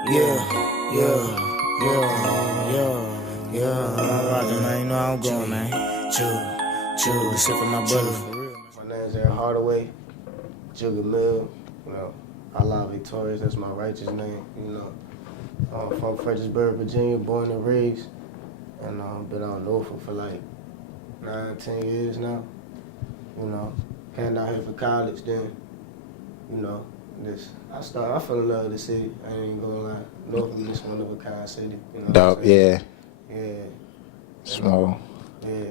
I'm rocking, man. You know how I'm going, man. This shit for my brother, for real. My name's Hardaway, JUUGAMIL. You know, Allah Victorious, that's my righteous name. You know, I'm from Fredericksburg, Virginia, born and raised, and been out in Norfolk for like 9-10 years now. You know, came down here for college, then, you know, I fell in love with the city. I ain't even gonna lie. Norfolk is one of a kind city. You know Dope, yeah. Yeah. Small. Yeah.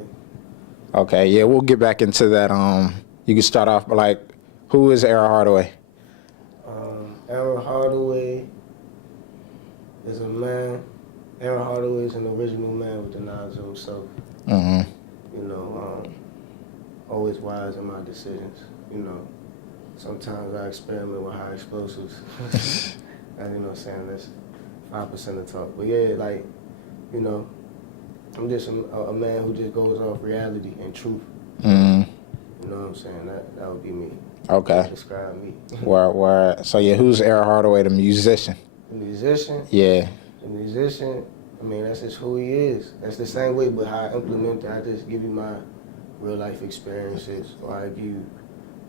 Okay, yeah, we'll get back into that. You can start off by like, who is Era Hardaway? Era Hardaway is a man. Era Hardaway is an original man with the knowledge of himself. Mm-hmm. You know, always wise in my decisions. You know, sometimes I experiment with high explosives. And you know what I'm saying? That's 5% of talk. But yeah, like, you know, I'm just a man who just goes off reality and truth. Mm-hmm. You know what I'm saying? That would be me. Okay. Describe me. Where? So yeah, who's Era Hardaway, the musician? The musician? Yeah. The musician, I mean, that's just who he is. That's the same way, but how I implement it, I just give you my real life experiences, or I give you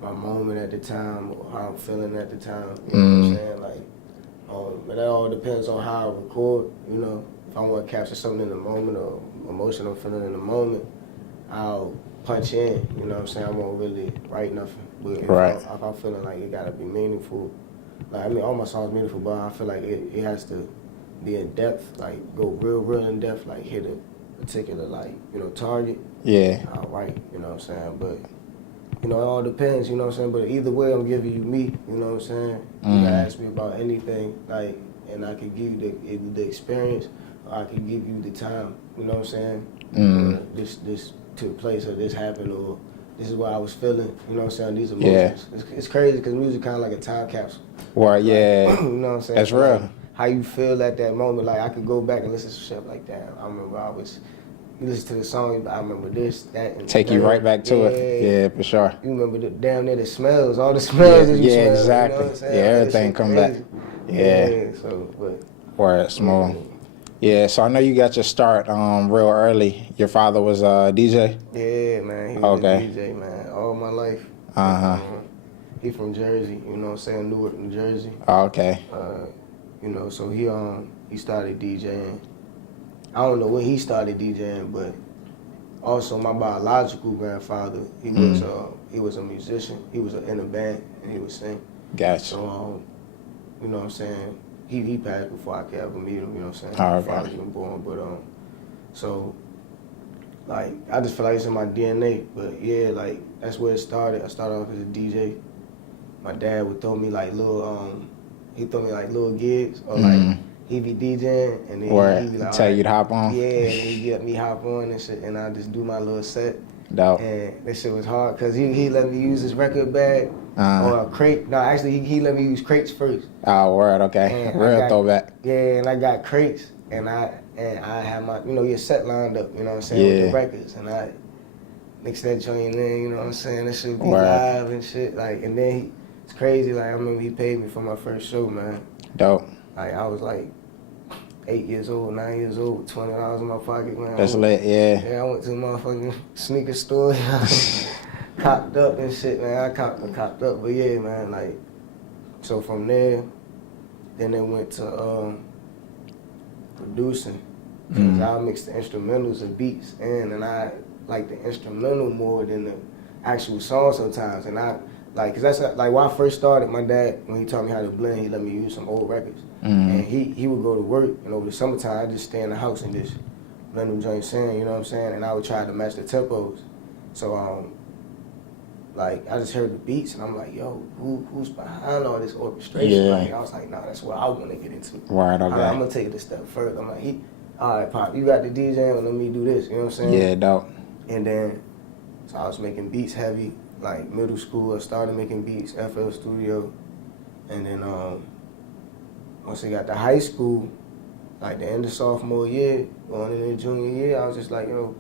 my moment at the time, or how I'm feeling at the time. You know what I'm saying? Like, but that all depends on how I record. You know, if I want to capture something in the moment or emotion I'm feeling in the moment, I'll punch in. You know what I'm saying? I won't really write nothing. But if I'm feeling like it gotta be meaningful, like, I mean, all my songs meaningful, but I feel like it has to be in depth, like go real in depth, like hit a particular, like, you know, target. Yeah. I'll write, you know what I'm saying? But, you know, it all depends, you know what I'm saying? But either way, I'm giving you me, you know what I'm saying? You can ask me about anything, like, and I can give you the experience, or I can give you the time, you know what I'm saying? This took place, or this happened, or this is what I was feeling, you know what I'm saying? These emotions. Yeah. It's crazy because music kind of like a time capsule. Well, yeah. Like, you know what I'm saying? That's real. Like, how you feel at that moment, like I could go back and listen to shit like that. I remember you listen to the song, I remember this, that, and take you right back to it. Yeah, for sure. You remember damn near the smells, all the smells that you smell. Exactly. You know what I'm saying? Yeah, everything come back. Yeah. So, but. Word, small. Yeah, so I know you got your start real early. Your father was a DJ? Yeah, man. He was a DJ, man, all my life. He from Jersey, you know what I'm saying? Newark, New Jersey. Okay. You know, so he started DJing. I don't know when he started DJing, but also my biological grandfather, he was a musician. He was in a band and he would sing. Gotcha. So you know what I'm saying? He passed before I could ever meet him, you know what I'm saying? Before I was even born, but so like I just feel like it's in my DNA. But yeah, like that's where it started. I started off as a DJ. My dad would throw me like little gigs, or like he be DJing and then he be like, tell you to hop on. Yeah, and he get me hop on and shit, and I just do my little set. Dope. And that shit was hard because he let me use his record bag or a crate. No, actually he let me use crates first. Oh, word, okay. Real throwback. Yeah, and I got crates, and I had my, you know, your set lined up, you know what I'm saying, with the records, and I mixed that joint in, you know what I'm saying, that shit be live and shit, like, and then it's crazy, like, I remember he paid me for my first show, man. Dope. Like, I was like 9 years old, with $20 in my pocket, man. That's lit, yeah. Yeah, I went to the motherfucking sneaker store, copped up and shit, man. I copped up, but yeah, man, like, so from there, then it went to producing. Cause I mix the instrumentals and beats in, and I like the instrumental more than the actual song sometimes. And I like, cause that's like when I first started. My dad, when he taught me how to blend, he let me use some old records, and he would go to work, and over the summertime I just stay in the house and just blend them joints in, you know what I'm saying? And I would try to match the tempos. So like I just heard the beats, and I'm like, yo, who's behind all this orchestration? Yeah. Like, I was like, nah, that's what I want to get into. Right, okay. I'm gonna take it a step further. I'm like, all right, Pop, you got the DJ, well, let me do this. You know what I'm saying? Yeah, dope. And then, so I was making beats heavy, like middle school. I started making beats, FL Studio, and then once I got to high school, like the end of sophomore year, going into junior year, I was just like, yo,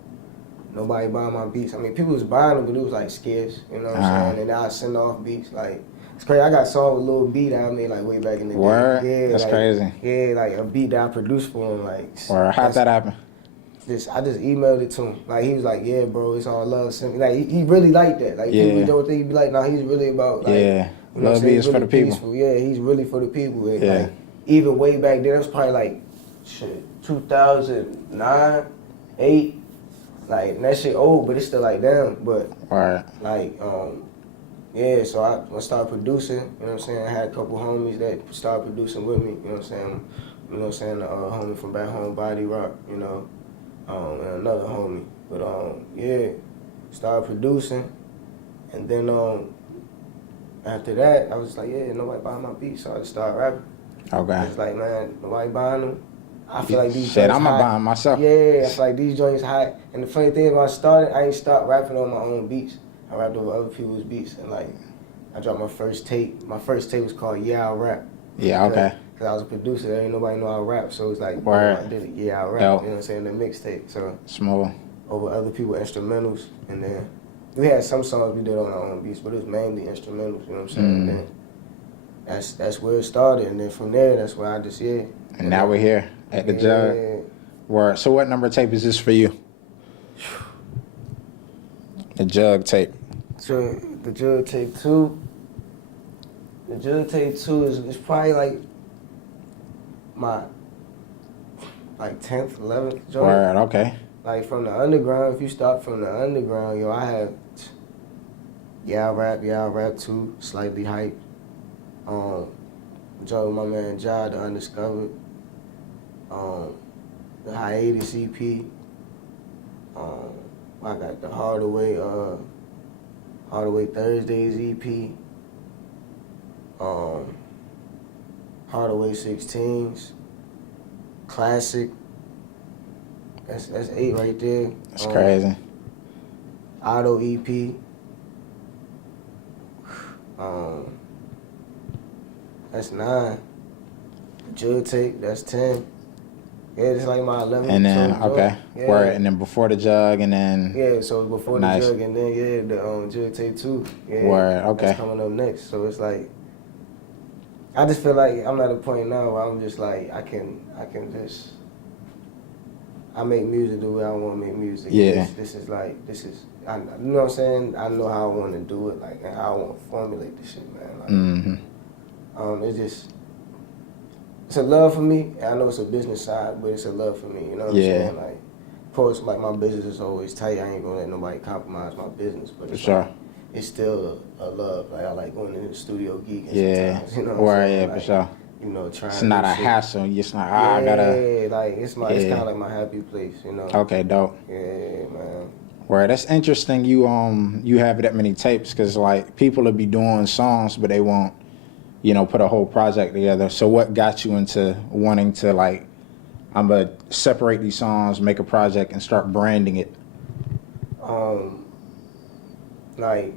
nobody buying my beats. I mean, people was buying them, but it was like scarce, you know what I'm saying? And I'd send off beats, like, It's crazy. I got a song with Lil B that I made like way back in the day. Word? Yeah, That's like, crazy. Yeah, like a beat that I produced for him. Like, Word. How'd that happen? I just emailed it to him. Like, he was like, yeah, bro, it's all love. Like, he really liked that. Like, people don't think he'd be like, nah, he's really about, like, yeah. You know Love B is really for the people. Peaceful. Yeah, he's really for the people. And, Yeah. like, even way back then, it was probably like, 2009, 8. Like, and that shit old, but it's still like, damn. But, like, yeah, so I started producing, you know what I'm saying? I had a couple homies that started producing with me, you know what I'm saying? You know what I'm saying? Homie from back home, Body Rock, you know, and another homie. But, yeah, started producing. And then, after that, I was like, yeah, nobody buying my beats, so I just started rapping. Okay. I was like, man, nobody buying them. I feel like these Shit, joints I'm hot. buying myself. Yeah, I feel like these joints hot. And the funny thing is, when I started, I ain't stopped rapping on my own beats. I rapped over other people's beats, and like, I dropped my first tape. My first tape was called Yeah, I Rap. Yeah, okay. Because I was a producer, there ain't nobody know I rap, so it's like, Word. I did it, Yeah, I Rap. Dope. You know what I'm saying? The mixtape. So Smooth. over other people's instrumentals, and then we had some songs we did on our own beats, but it was mainly instrumentals. You know what I'm saying? And then that's where it started, and then from there, that's where I just And now we're here at the Jug. Word. So what number tape is this for you? The Jug tape. So the JUUGAMIL 2. The JUUGAMIL 2 is probably like my 10th, 11th joint. Word. Okay. Like from the underground, if you start from the underground, yo, I have Yeah, I Rap 2, Slightly Hyped. Joint with my man Ja, The Undiscovered. The Hiatus EP. I got the Hardaway Thursdays EP. Hardaway 16s. Classic. That's 8 right there. That's crazy. Auto EP. That's 9. JUUGTape, that's 10. Yeah, it's like my 11th. And then, okay. Yeah. Word. And then before the Jug, and then. Yeah, so before the Jug, and then, the JUUGTape 2. Yeah, Word, okay. That's coming up next. So it's like, I just feel like I'm at a point now where I'm just like, I make music the way I want to make music. Yeah. This is, you know what I'm saying? I know how I want to do it, like, and how I want to formulate this shit, man. Like, it's a love for me. I know it's a business side, but it's a love for me. You know what I'm saying? Like, of course, like my business is always tight. I ain't gonna let nobody compromise my business. But it's like, it's still a love. Like I like going to the studio geeking sometimes. You know what I'm saying? Yeah, like, for sure. You know, trying. It's not a hassle. It's not. I gotta. Yeah, like it's kind of like my happy place. You know. Okay, dope. Yeah, man. Where that's interesting. You have that many tapes because like people will be doing songs, but they won't. Put a whole project together. So what got you into wanting to like, I'm gonna separate these songs, make a project, and start branding it? Like,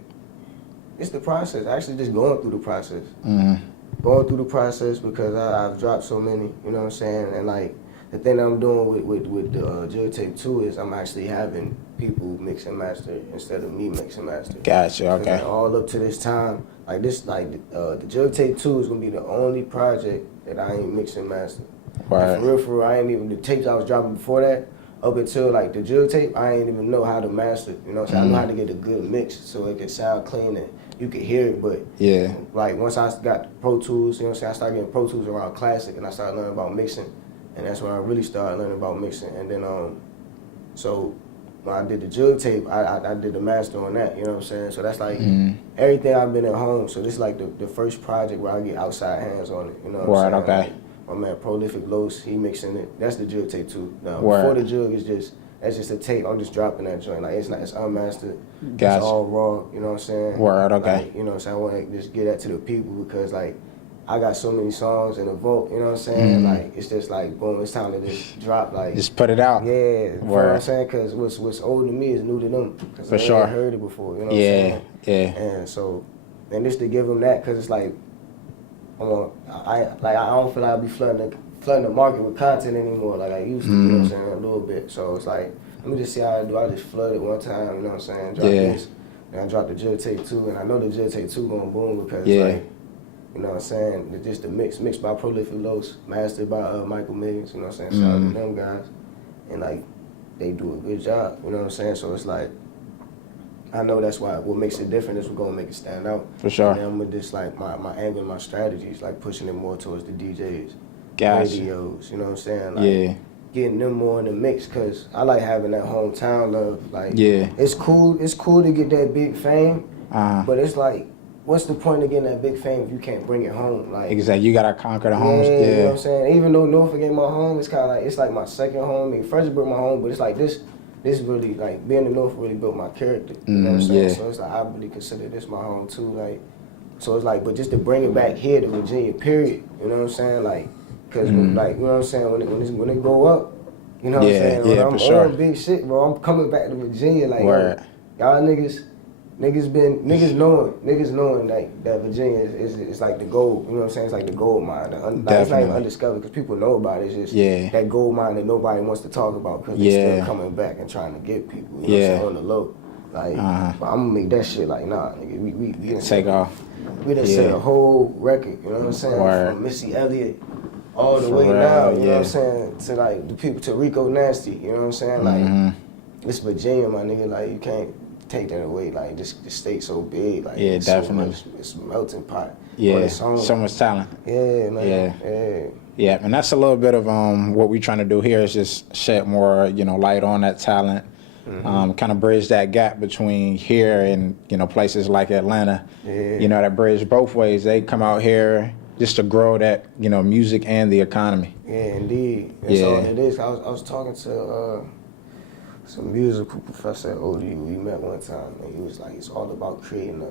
it's the process. Actually, just going through the process. Mm-hmm. Going through the process because I've dropped so many. You know what I'm saying? And like the thing that I'm doing with the JUUGTape 2 is I'm actually having people mix and master instead of me mix and master. Gotcha. Okay. Like, all up to this time. Like this, the JUUGTape 2 is gonna be the only project that I ain't mixing master. Right. For real, I ain't even the tapes I was dropping before that. Up until like the JUUGTape, I ain't even know how to master. You know what I'm saying? I know how to get a good mix so it can sound clean and you can hear it. But like once I got Pro Tools, you know what I'm saying? I started getting Pro Tools around Classic and I started learning about mixing, and that's when I really started learning about mixing. And then so when I did the JUUGTape, I did the master on that, you know what I'm saying? So that's like everything I've been at home. So this is like the first project where I get outside hands on it, you know what I'm saying? Okay. Like, my man Prolific Los, he mixing it. That's the JUUGTape 2. Now, before the Jug is that's just a tape. I'm just dropping that joint. Like it's unmastered. Gotcha. It's all raw, you know what I'm saying? Word, okay. Like, you know what I'm saying? I want to just get that to the people because like I got so many songs in the vault, you know what I'm saying? Like it's just like boom, it's time to just drop like just put it out. Yeah, you know what I'm saying? Because what's old to me is new to them. For sure. I ain't heard it before, you know what I'm saying? Yeah. And so, and just to give them that because it's like I don't feel like I'll be flooding the market with content anymore like I used to, you know what I'm saying, a little bit. So it's like, let me just see how I do. I just flood it one time, you know what I'm saying, drop this, and I drop the JUUGTape 2, and I know the JUUGTape 2 gonna boom because like, You know what I'm saying? Just the mixed by Prolific Los, mastered by Michael Millions. You know what I'm saying? Shout out to them guys, and like they do a good job. You know what I'm saying? So it's like, I know that's why what makes it different is we're gonna make it stand out. For sure. And then with this, like my angle and my strategies, like pushing it more towards the DJs, Gotcha. radios. You know what I'm saying? Like, Yeah. getting them more in the mix, cause I like having that hometown love. Like, Yeah. it's cool to get that big fame, but it's like, what's the point of getting that big fame if you can't bring it home? Like, Exactly. You gotta conquer the homes. yeah, you know Yeah. what I'm saying? Even though Norfolk ain't my home, it's kind of like, it's like my second home. I mean, Fredericksburg my home, but it's like this really, like, being in Norfolk really built my character. You know what I'm saying? Yeah. So it's like, I really consider this my home too. Like, so it's like, but just to bring it back here to Virginia, period. You know what I'm saying? Like, cause like, you know what I'm saying? When it go up, you know what I'm saying? When I'm for sure. on big shit, bro, I'm coming back to Virginia. Like, Word. y'all niggas knowing like that Virginia is like the gold. You know what I'm saying? It's like the gold mine. Like, it's not even undiscovered because people know about it. It's just that gold mine that nobody wants to talk about because they're still coming back and trying to get people. You know what I'm saying? On the low. Like, but I'm gonna make that shit like, nah, nigga, we done Take off. We done set a whole record. You know what I'm saying? Word. From Missy Elliott all the For way real, now. You know what I'm saying? To like the people to Rico Nasty. You know what I'm saying? Like, it's Virginia, my nigga. Like, you can't take that away. Like, this the state so big. Like, it's definitely. So much, it's a melting pot. Yeah, so much talent. Yeah, man. Yeah, and that's a little bit of what we're trying to do here is just shed more, light on that talent, kind of bridge that gap between here and places like Atlanta. Yeah. That bridge both ways. They come out here just to grow that music and the economy. Yeah, indeed. That's all it is. I was talking to some musical professor at ODU we met one time, and he was like, it's all about creating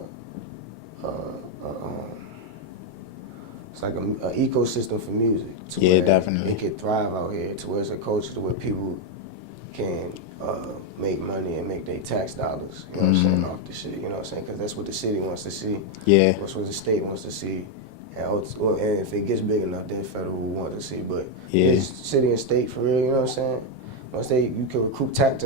it's like an ecosystem for music. To where definitely. it can thrive out here, to where it's a culture to where people can make money and make their tax dollars, you know what I'm saying, off the shit, you know what I'm saying, because that's what the city wants to see. Yeah. That's what the state wants to see. And if it gets big enough, then federal will want to see. But it's city and state for real, you know what I'm saying? Once you can recoup tax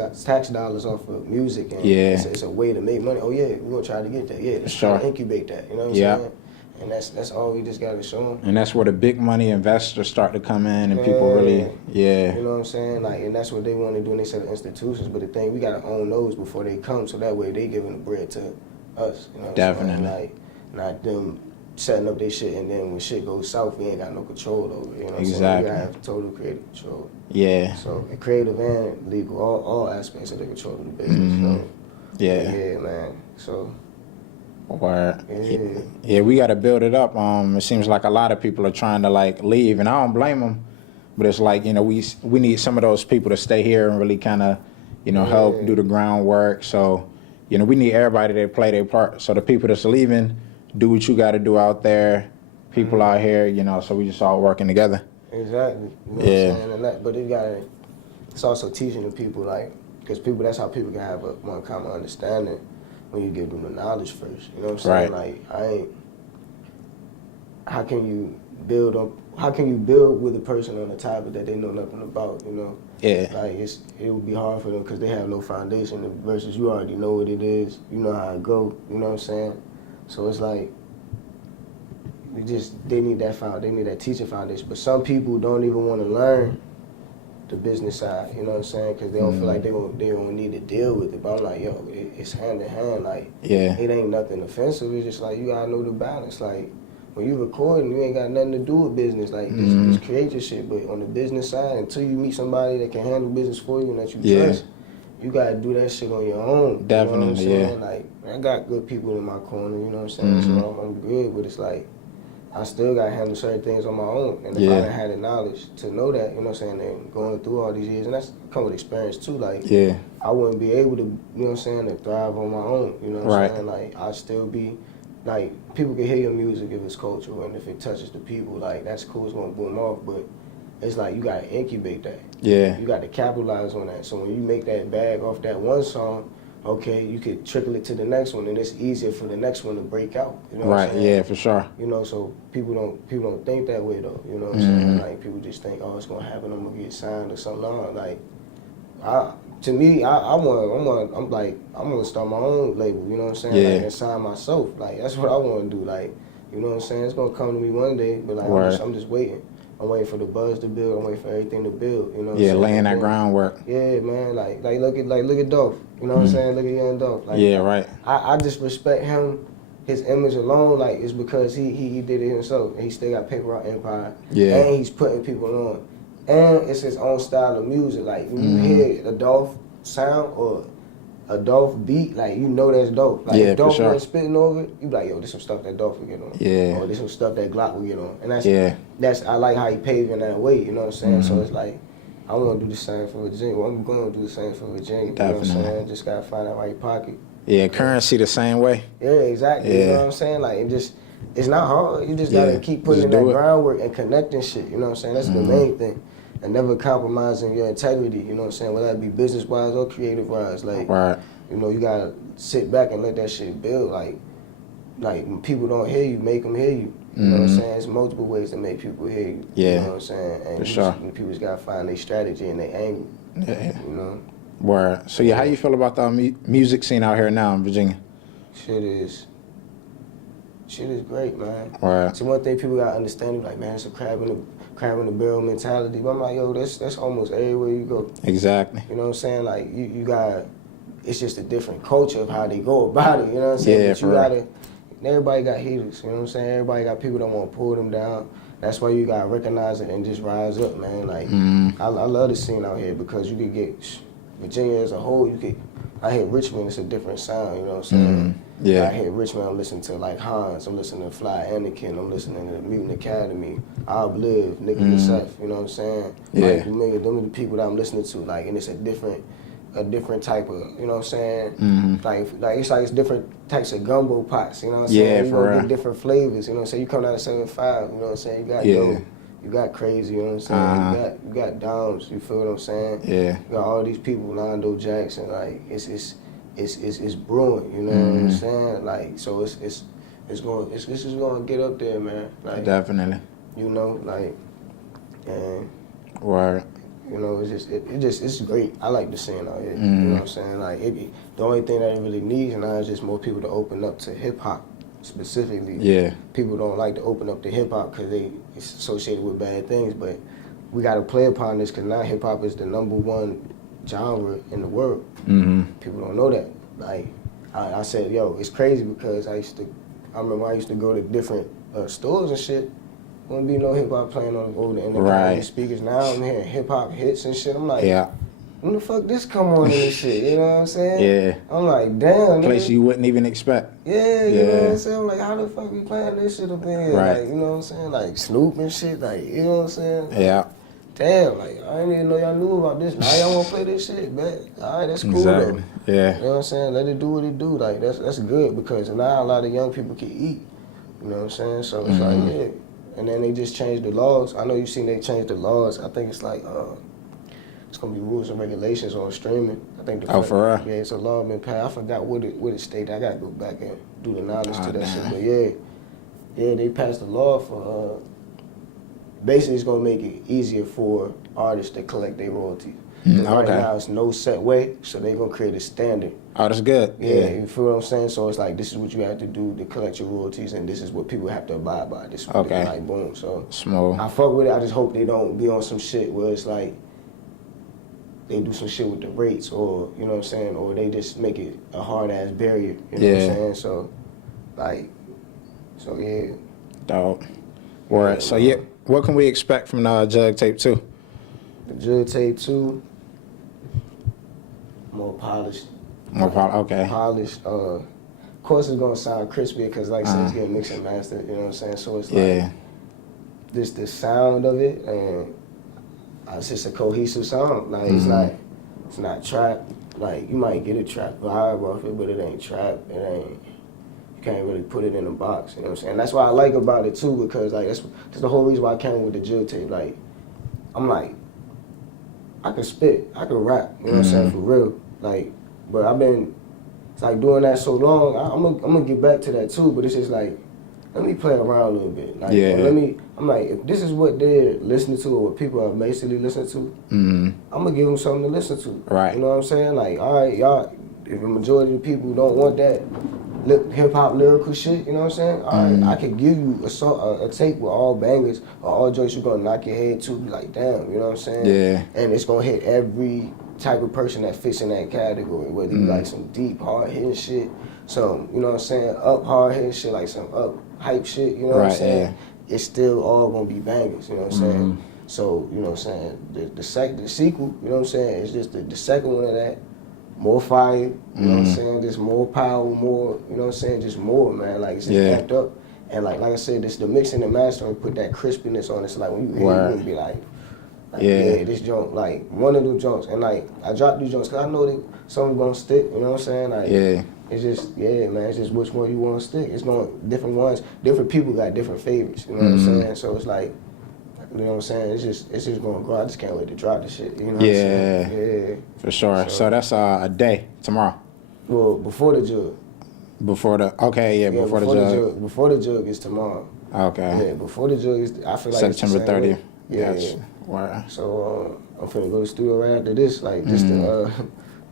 dollars off of music, and it's a way to make money. Oh yeah, we're gonna try to get that. Yeah, let's try to incubate that. You know what I'm saying? And that's all we just gotta show them. And that's where the big money investors start to come in, and people really, You know what I'm saying? Like, and that's what they want to do. And they set up institutions, but the thing, we gotta own those before they come, so that way they giving the bread to us. You know what I'm saying? Like, not them setting up their shit, and then when shit goes south, we ain't got no control over it. You know what I'm saying? We gotta have total creative control. Yeah. So creative and legal, all aspects of the control of the business. So yeah, man. So. Yeah, we got to build it up. It seems like a lot of people are trying to leave, and I don't blame them. But it's like we need some of those people to stay here and really kind of help do the groundwork. So we need everybody to play their part. So the people that's leaving, do what you got to do out there. People out here, so we just all working together. Exactly. You know what I'm saying? And but it's also teaching the people, because that's how people can have one common understanding. When you give them the knowledge first, you know what I'm saying? Right. How can you build with a person on a topic that they know nothing about, Yeah. It would be hard for them because they have no foundation versus you already know what it is, you know how it go, you know what I'm saying? So it's like, they need that teaching foundation. But some people don't even want to learn the business side, you know what I'm saying? Because they don't feel like they don't need to deal with it. But I'm like, yo, it's hand in hand. It ain't nothing offensive. It's just like, you gotta know the balance. Like, when you recording, you ain't got nothing to do with business. Like, just create your shit. But on the business side, until you meet somebody that can handle business for you and that you trust, you gotta do that shit on your own. Definitely, you know what I'm saying? Like, I got good people in my corner, you know what I'm saying? So I'm good, but it's like, I still got to handle certain things on my own. And if I didn't have the knowledge to know that, you know what I'm saying, and going through all these years, and that's come with experience too, I wouldn't be able to, you know what I'm saying, to thrive on my own, you know what I'm saying? Like, I'd still be, people can hear your music if it's cultural, and if it touches the people, that's cool, it's going to boom off, but it's like, you got to incubate that. Yeah. You got to capitalize on that. So when you make that bag off that one song, okay, you could trickle it to the next one, and it's easier for the next one to break out. You know what I'm saying? Yeah, for sure. So people don't think that way though. You know what I'm saying? Like, people just think, oh, it's gonna happen, I'm gonna get signed or something. No, I'm gonna start my own label. You know what I'm saying? And sign myself. That's what I want to do. You know what I'm saying? It's gonna come to me one day, but like I'm just waiting. I'm waiting for the buzz to build. I'm waiting for everything to build. You know what I'm saying? Laying that groundwork. Yeah, man. Like look at Dolph. You know what I'm saying? Look at young Dolph. Like, yeah, right. I just respect him. His image alone, like, is because he did it himself. And he still got Paper Route Empire. Yeah. And he's putting people on. And it's his own style of music. Like, when you hear a Dolph sound or a Dolph beat, like, you know that's Dolph. Like, if Dolph was spitting over it, you be like, yo, this some stuff that Dolph will get on. Yeah. Or this some stuff that Glock will get on. And that's I like how he paving that way, you know what I'm saying? So it's like, I want to do the same for Virginia. Well, I'm going to do the same for Virginia. Definitely. You know what I'm saying? Just got to find that right pocket. Yeah, Currency the same way. Yeah, exactly. Yeah. You know what I'm saying? Like, it's not hard. You just gotta keep putting in that groundwork and connecting shit. You know what I'm saying? That's the main thing. And never compromising your integrity. You know what I'm saying? Whether that be business wise or creative wise. Like, you know, you gotta sit back and let that shit build. Like when people don't hear you, make them hear you. You know what I'm saying? There's multiple ways to make people hear you. Yeah. You know what I'm saying? And people just gotta find their strategy and their angle. Yeah. You know? Word. So how you feel about the music scene out here now in Virginia? Shit is great, man. Word. So one thing people gotta understand is like, man, it's a crab in the barrel mentality. But I'm like, yo, that's almost everywhere you go. Exactly. You know what I'm saying? Like you got, it's just a different culture of how they go about it. You know what I'm saying? Yeah, but you gotta. Everybody got haters. You know what I'm saying? Everybody got people that want to pull them down. That's why you gotta recognize it and just rise up, man. Like I love the scene out here because you could get Virginia as a whole. I hit Richmond, it's a different sound. You know what I'm saying? Yeah. I hit Richmond, I'm listening to like Hans, I'm listening to Fly Anakin, I'm listening to Mutant Academy, I'll Live, Nicholas F. You know what I'm saying? Yeah. Like, them are the people that I'm listening to. Like, and it's a different type of, you know what I'm saying? Like it's different types of gumbo pots, you know what I'm saying? Yeah, you for real. get different flavors, you know what I'm saying? You come down to 7.5, you know what I'm saying? You got you got Crazy, you know what I'm saying? You got Downs, you feel what I'm saying? Yeah. You got all these people, Londo Jackson, like it's brewing, you know what I'm saying? Like, so it's just gonna get up there, man. Like, definitely. You know, like, and Word. you know, it's great. I like the scene out here. You know what I'm saying? Like, the only thing that it really needs now is just more people to open up to hip hop specifically. Yeah. People don't like to open up to hip hop because it's associated with bad things, but we got to play upon this because now hip hop is the #1 genre in the world. People don't know that. Like, I said, yo, it's crazy because I remember I used to go to different stores and shit. Wouldn't be no hip hop playing over the independent speakers. Now I'm hearing hip hop hits and shit. I'm like, when the fuck this come on and this shit? You know what I'm saying? Yeah. I'm like, damn. Place you wouldn't even expect. Yeah, you know what I'm saying? I'm like, how the fuck we playing this shit up in here? Right. Like, you know what I'm saying? Like Snoop and shit. Like, you know what I'm saying? Yeah. Damn, like, I didn't even know y'all knew about this. Now y'all want to play this shit, man. All right, that's cool, Exactly. though. Yeah. You know what I'm saying? Let it do what it do. Like, that's good because now a lot of young people can eat. You know what I'm saying? So it's like, yeah. And then they just changed the laws. I know you seen they changed the laws. I think it's like, it's going to be rules and regulations on streaming. I think for real? Yeah, it's a law been passed. I forgot what it stated. I got to go back and do the knowledge to that shit. But yeah, they passed the law for, basically it's going to make it easier for artists to collect their royalties. Right now it's no set way, so they're going to create a standard. Oh, that's good. Yeah, you feel what I'm saying? So it's like, this is what you have to do to collect your royalties, and this is what people have to abide by. This is what they like, boom. So small. I fuck with it. I just hope they don't be on some shit where it's like, they do some shit with the rates, or, you know what I'm saying, or they just make it a hard-ass barrier, you know what I'm saying? So, like, so yeah. Dope. Word. So, yeah, what can we expect from JUUGTape 2? The JUUGTape 2, more polished. Polished. Of course it's going to sound crispy because, like I said, it's getting mixed and mastered, you know what I'm saying? So it's like, the sound of it, and it's just a cohesive sound. Like, it's not trap. Like, you might get a trap vibe off it, but it ain't trap. You can't really put it in a box, you know what I'm saying? That's what I like about it too, because like that's the whole reason why I came with the JUUGTape. Like, I'm like, I can spit, I can rap, you know what I'm saying, for real. Like, but I've been like doing that so long, I'm gonna get back to that too, but it's just like, let me play around a little bit. Like, I'm like, if this is what they're listening to or what people are basically listening to, I'm gonna give them something to listen to. Right. You know what I'm saying? Like, all right, y'all, if the majority of the people don't want that, hip hop lyrical shit. You know what I'm saying? All right, I could give you a tape with all bangers or all joints you gonna knock your head to. Be like, damn, you know what I'm saying? Yeah. And it's gonna hit every type of person that fits in that category. Whether you like some deep, hard hitting shit, some, you know what I'm saying, up hard hitting shit, like some up hype shit. You know what I'm saying? Yeah. It's still all gonna be bangers. You know what I'm saying? So, you know what I'm saying, the sequel, you know what I'm saying, it's just the second one of that, more fire, you know what I'm saying, just more power, more, you know what I'm saying, just more, man, like, it's just amped up, and like I said, this the mixing and mastering put that crispiness on it, so like, when you hear it, you're gonna be like, this joint, like, one of them joints, and like, I dropped these joints, because I know that some gonna stick, you know what I'm saying, like, it's just, man, it's just which one you want to stick, it's going, different ones, different people got different favorites, you know what I'm saying, so it's like, you know what I'm saying? It's just gonna go. I just can't wait to drop this shit. You know what I'm saying? Yeah. For sure. So that's a day tomorrow. Well, before the Jug. Before the before the Jug. Before the Jug is tomorrow. Okay. Yeah, before the Jug is, I feel like September 30th. Yeah. Gotcha. Wow. So I'm finna go to the studio right after this, like just to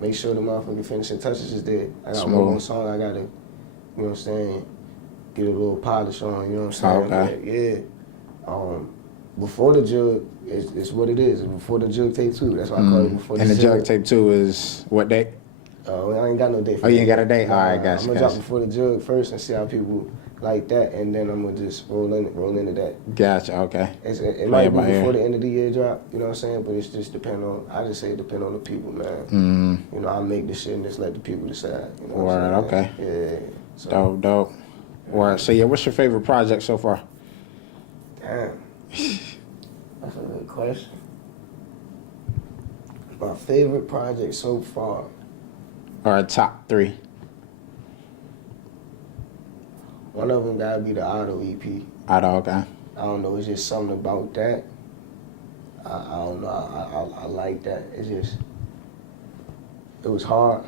make sure the motherfucking finishing touches is there. I got one more song I gotta, you know what I'm saying, get a little polish on. You know what I'm saying? Okay. But, before the Jug, it's what it is. It's before the JUUGAMIL 2. That's why I call it before the Jug. And the JUUGAMIL 2 is what date? I ain't got no date for you ain't got a date? All right, gotcha. I'm going to drop before the Jug first and see how people like that, and then I'm going to just roll into that. Gotcha, okay. It might be before the end of the year drop, you know what I'm saying? But it's just depend on, I just say it depend on the people, man. You know, I make the shit and just let the people decide. You know what I'm saying? Okay. Yeah. So, dope. Word. So, what's your favorite project so far? Damn. That's a good question. My favorite project so far. Or top 3. One of them gotta be the Auto EP. Auto, okay. I don't know, it's just something about that. I don't know, I like that. It's just, it was hard.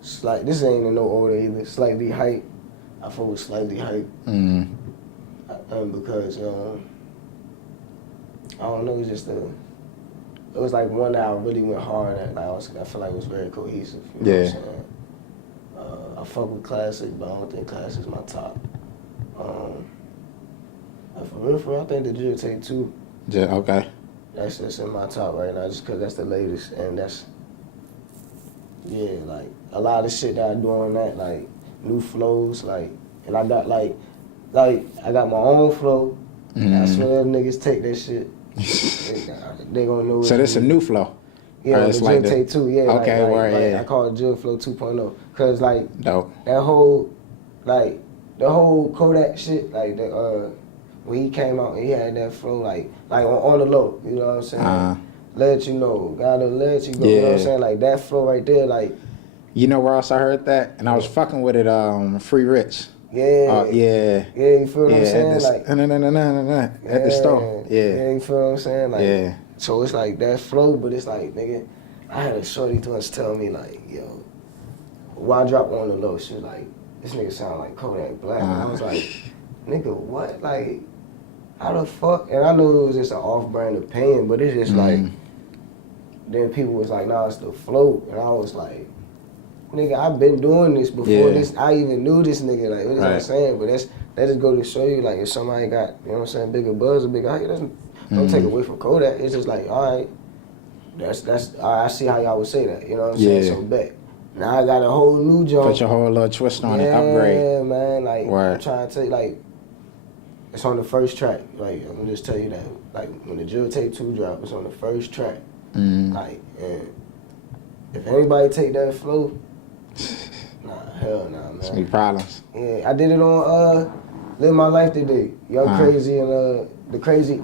This ain't in no order either. Slightly hype. I thought it was slightly hype. Because, I don't know, it's just it was like one that I really went hard at. Like I feel like it was very cohesive. You know what I'm saying? I fuck with Classic, but I don't think Classic's my top. For real, I think the TheJuugTape 2. Yeah, okay. That's in my top right now, just because that's the latest, and that's, like, a lot of shit that I do on that, like, new flows, like, and I got, like, I got my own flow, and I swear niggas take that shit. They gonna know. So this a new flow? Yeah, the TheJuugTape 2, yeah. Okay, I call it Jug Flow 2.0. Cause like dope. That whole, like, the whole Kodak shit, like when he came out and he had that flow, like on the low, you know what I'm saying? Let you know, gotta let you go, you know what I'm saying? Like that flow right there, like. You know where else I heard that? And I was fucking with it, Free Rich. Yeah. Yeah, you feel what I'm saying? Like at the store. Yeah, you feel what I'm saying? Like, so it's like that flow, but it's like, nigga, I had a shorty once tell me like, yo, why drop on the low? She was like, this nigga sound like Kodak Black. And I was like, nigga, what? Like, how the fuck? And I knew it was just an off-brand opinion, but it's just like, then people was like, nah, it's the flow. And I was like, nigga, I've been doing this before this. I even knew this nigga. Like, what I'm saying? But that just go to show you, like, if somebody got, you know what I'm saying, bigger buzz or bigger hype, don't take away from Kodak. It's just like, all right, that's all right, I see how y'all would say that. You know what I'm saying? So bet. Now I got a whole new joint. Put your whole little twist on it, upgrade. Yeah, man. Like, I'm trying to tell you, like, it's on the first track. Like, I'm gonna just tell you that. Like, when the JUUGAMIL 2 drop, it's on the first track. Like, and if anybody take that flow, nah, hell nah, man. It's me problems. Yeah, I did it on Live My Life Today. Young Crazy and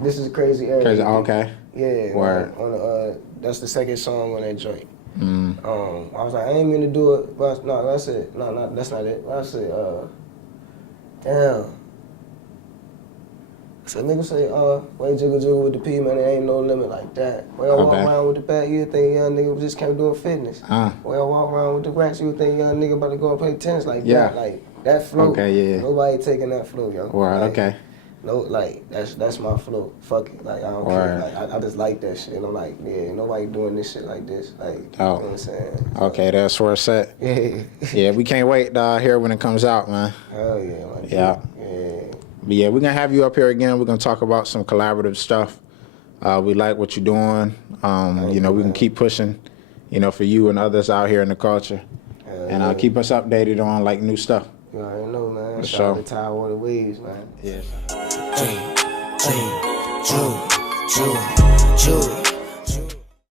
This Is Crazy Era. Crazy, okay. Yeah. Word. On that's the second song on that joint. I was like, I ain't mean to do it, but no, that's it. No, that's not it. I said, damn. So nigga say, way jiggle with the P, man, there ain't no limit like that. Way I walk around with the bag, you think young nigga just came doing fitness. Way I walk around with the racks, you think young nigga about to go and play tennis like that. Like, that flow. Okay, yeah. Nobody taking that flow, yo. Word, like, okay. No, like that's my flow. Fuck it, like I don't care. Like I just like that shit. And I'm like, yeah, nobody doing this shit like this. Like, you know what I'm saying? So, Okay, that's where it's at. Yeah. Yeah, we can't wait to hear when it comes out, man. Hell yeah, man. Yeah. Yeah. But yeah, we're gonna have you up here again. We're gonna talk about some collaborative stuff. We like what you're doing. You know, we can keep pushing, you know, for you and others out here in the culture. And keep us updated on like new stuff. You already know, man. For Shout out sure. to Tidewater Waves, man. Yeah. Hey, hey, Juug, Juug, Juug.